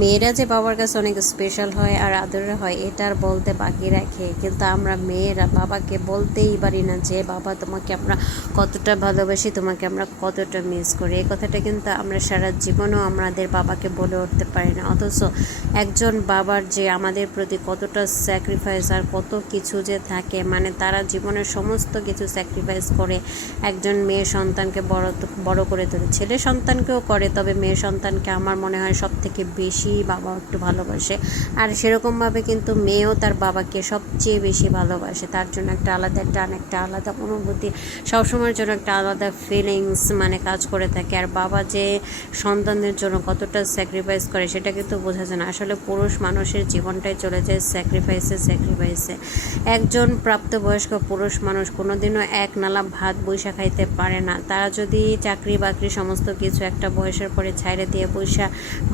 মেয়েরা যে বাবার কাছে অনেক স্পেশাল হয় আর আদরের হয় এটা আর বলতে বাকি রাখে, কিন্তু আমরা মেয়েরা বাবাকে বলতেই পারি না যে বাবা তোমাকে আমরা কতটা ভালোবাসি, তোমাকে আমরা কতটা মিস করি। এই কথাটা কিন্তু আমরা সারা জীবনও আমাদের বাবাকে বলে উঠতে পারি না। অথচ একজন বাবার যে আমাদের প্রতি কতটা স্যাক্রিফাইস আর কত কিছু যে থাকে, মানে তারা জীবনের সমস্ত কিছু স্যাক্রিফাইস করে একজন মেয়ে সন্তানকে বড় করে তোলে। ছেলে সন্তানকেও করে, তবে মেয়ে সন্তানকে আমার মনে হয় সব থেকে বেশি বাবা একটু ভালোবাসে। আর সেরকমভাবে কিন্তু মেয়েও তার বাবাকে সবচেয়ে বেশি ভালোবাসে। তার জন্য একটা আলাদা টান, একটা আলাদা অনুভূতি, সবসময়ের জন্য একটা আলাদা ফিলিংস মানে কাজ করে থাকে। আর বাবা যে সন্তানদের জন্য কতটা স্যাক্রিফাইস করে সেটা কিন্তু বোঝা যায় না। আসলে পুরুষ মানুষের জীবনটাই চলে যায় স্যাক্রিফাইসে। একজন প্রাপ্তবয়স্ক পুরুষ মানুষ কোনোদিনও এক নালা ভাত বৈশা খাইতে পারে না। তারা যদি চাকরি বাকরি সমস্ত কিছু একটা বয়সের পরে ছাইড়ে দিয়ে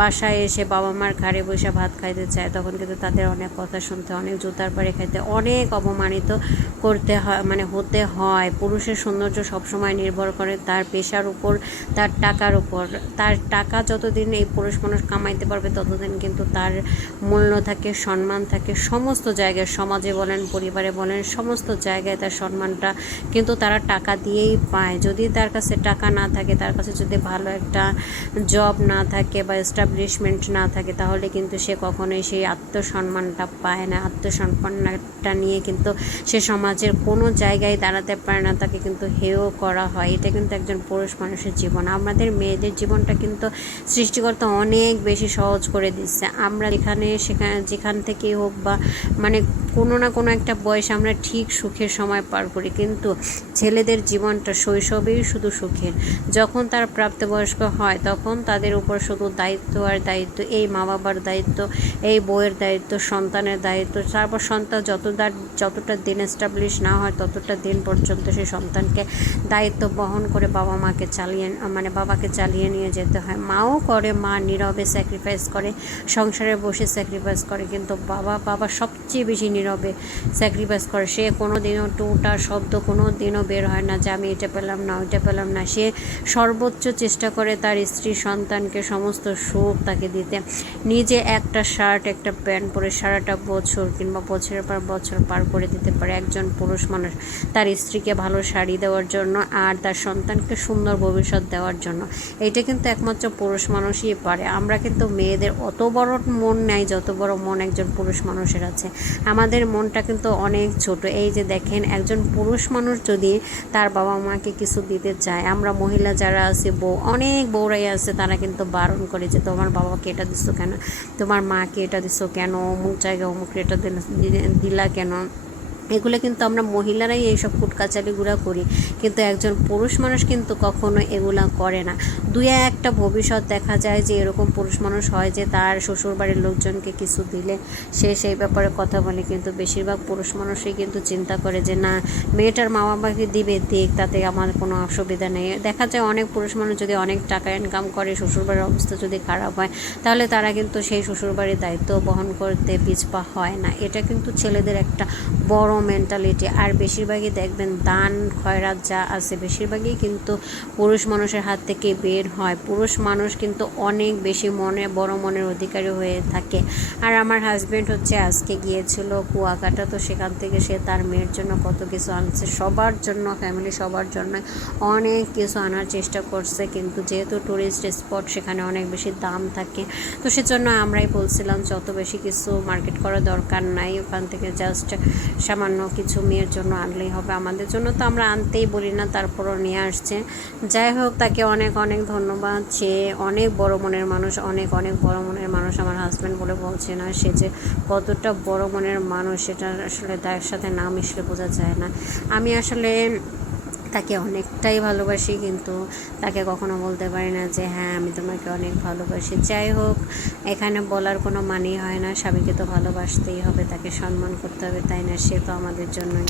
বাসায় এসে বাবা মার ঘাড়ে বৈশা ভাত খাইতে চায়, তখন কিন্তু তাদের অনেক কথা শুনতে, অনেক জুতার বাড়ি খাইতে, অনেক অপমানিত করতে হয়, মানে হতে হয়। পুরুষের সৌন্দর্য সবসময় নির্ভর করে তার পেশার উপর, তার টাকার উপর। তার টাকা যতদিন এই পুরুষ মানুষ কামাইতে পারবে ততদিন কিন্তু তার মূল্য থাকে, সম্মান থাকে সমস্ত জায়গায়, সমাজে বলেন, পরিবারে বলেন, সমস্ত জায়গায় তার সম্মানটা কিন্তু তারা টাকা দিয়েই পায়। যদি তার কাছে টাকা না থাকে, তার কাছে যদি ভালো একটা জব না থাকে বা এস্টাবলিশমেন্ট না থাকে, তাহলে কিন্তু সে কখনোই সেই আত্মসম্মানটা পায় না। আত্মসম্মানটা নিয়ে কিন্তু সে সমাজের কোনো জায়গায় দাঁড়াতে পারে না, তাকে কিন্তু হেয় করা হয়। এটা কিন্তু একজন পুরুষ মানুষের জীবন। আমাদের মেয়েদের জীবনটা কিন্তু সৃষ্টিকর্তা অনেক বেশি সহজ করে দিচ্ছে। আমরা যেখান থেকেই হোক বা মানে কোনো না কোনো একটা বয়স আমরা ঠিক সুখের সময় পার করি, কিন্তু ছেলেদের জীবনটা শৈশবেই শুধু সুখের। যখন তারা প্রাপ্তবয়স্ক হয় তখন তাদের উপর শুধু দায়িত্ব আর দায়িত্ব, এই মা বাবার দায়িত্ব, এই বউয়ের দায়িত্ব, সন্তানের দায়িত্ব। তারপর সন্তান যতটা দিন এস্টাবলিশ না হয় ততটা দিন পর্যন্ত সেই সন্তানকে দায়িত্ব বহন করে বাবাকে চালিয়ে নিয়ে যেতে হয়। মাও করে, মা নীরবে স্যাক্রিফাইস করে, সংসারে বসে স্যাক্রিফাইস করে, কিন্তু বাবা সবচেয়ে বেশি নীরবে স্যাক্রিফাইস করে। সে কোনো দিনও টুটা শব্দ কোনো দিনও বের হয় না যে আমি এটা পেলাম না, ওইটা পেলাম না। সে সর্বোচ্চ চেষ্টা করে তার স্ত্রী সন্তানকে সমস্ত সুখ তাকে দিতে। নিজে একটা শার্ট একটা প্যান্ট পরে সারাটা বছর কিংবা বছরের পর বছর পার করে দিতে পারে একজন পুরুষ মানুষ তার স্ত্রীকে ভালো শাড়ি দেওয়ার জন্য আর তার সন্তানকে সুন্দর ভবিষ্যৎ দেওয়ার জন্য। এটা কিন্তু একমাত্র পুরুষ মানুষই পারে। আমরা কিন্তু মেয়েদের অত বড় মন নাই যত বড় মন একজন পুরুষ মানুষের আছে। আমাদের মনটা কিন্তু অনেক ছোট। এই যে দেখেন, একজন পুরুষ মানুষ যদি তার বাবা মাকে কিছু দিতে চায়, আমরা মহিলা যারা আছে, অনেক বউরাই আছে, তারা কিন্তু বারণ করে যে তোমার বাবাকে এটা দিছো কেন, তোমার মাকে এটা দিছো কেন, অমুক জায়গায় অমুক এটা দিলা কেন। এগুলো কিন্তু আমরা মহিলারাই এইসব কুটকাচালিগুলো করি, কিন্তু একজন পুরুষ মানুষ কিন্তু কখনো এগুলা করে না। দুই একটা ভবিষ্যৎ দেখা যায় যে এরকম পুরুষ মানুষ হয় যে তার শ্বশুরবাড়ির লোকজনকে কিছু দিলে সে সেই ব্যাপারে কথা বলে, কিন্তু বেশিরভাগ পুরুষ মানুষই কিন্তু চিন্তা করে যে না, মেয়েটার মা বাবাকে দিক, তাতে আমার কোনো অসুবিধা নেই। দেখা যায় অনেক পুরুষ মানুষ যদি অনেক টাকা ইনকাম করে, শ্বশুরবাড়ির অবস্থা যদি খারাপ হয়, তাহলে তারা কিন্তু সেই শ্বশুরবাড়ির দায়িত্ব বহন করতে পিছপা হয় না। এটা কিন্তু ছেলেদের একটা বড় মেন্টালিটি। আর বেশিরভাগই দেখবেন দান খয়রাত যা আছে বেশিরভাগই কিন্তু পুরুষ মানুষের হাত থেকে বের হয়। পুরুষ মানুষ কিন্তু অনেক বেশি বড় মনের অধিকারী হয়ে থাকে। আর আমার হাজব্যান্ড হচ্ছে আজকে গিয়েছিল কুয়াকাটা, তো সেখান থেকে সে তার মেয়ের জন্য কত কিছু আনছে, সবার জন্য, ফ্যামিলি সবার জন্য অনেক কিছু আনার চেষ্টা করছে। কিন্তু যেহেতু টুরিস্ট স্পট সেখানে অনেক বেশি দাম থাকে, তো সেজন্য আমরাই বলছিলাম যত বেশি কিছু মার্কেট করার দরকার নাই, ওখান থেকে জাস্ট সামান্য কিছু মেয়ের জন্য আনলেই হবে। আমাদের জন্য তো আমরা আনতেই বলি না, তারপরও নিয়ে আসছে। যাই হোক, তাকে অনেক অনেক ধন্যবাদ। সে অনেক বড় মনের মানুষ, অনেক বড় মনের মানুষ। আমার হাজব্যান্ড বলে বলছে না, সে যে কতটা বড় মনের মানুষ সেটা আসলে তার সাথে না মিশলে বোঝা যায় না। আমি আসলে তাকে অনেকটাই ভালোবাসি, কিন্তু তাকে কখনো বলতে পারি না যে হ্যাঁ আমি তোমাকে অনেক ভালোবাসি। যাই হোক, এখানে বলার কোনো মানেই হয় না। স্বামীকে তো ভালোবাসতেই হবে, তাকে সম্মান করতে হবে, তাই না? সে তো আমাদের জন্যই।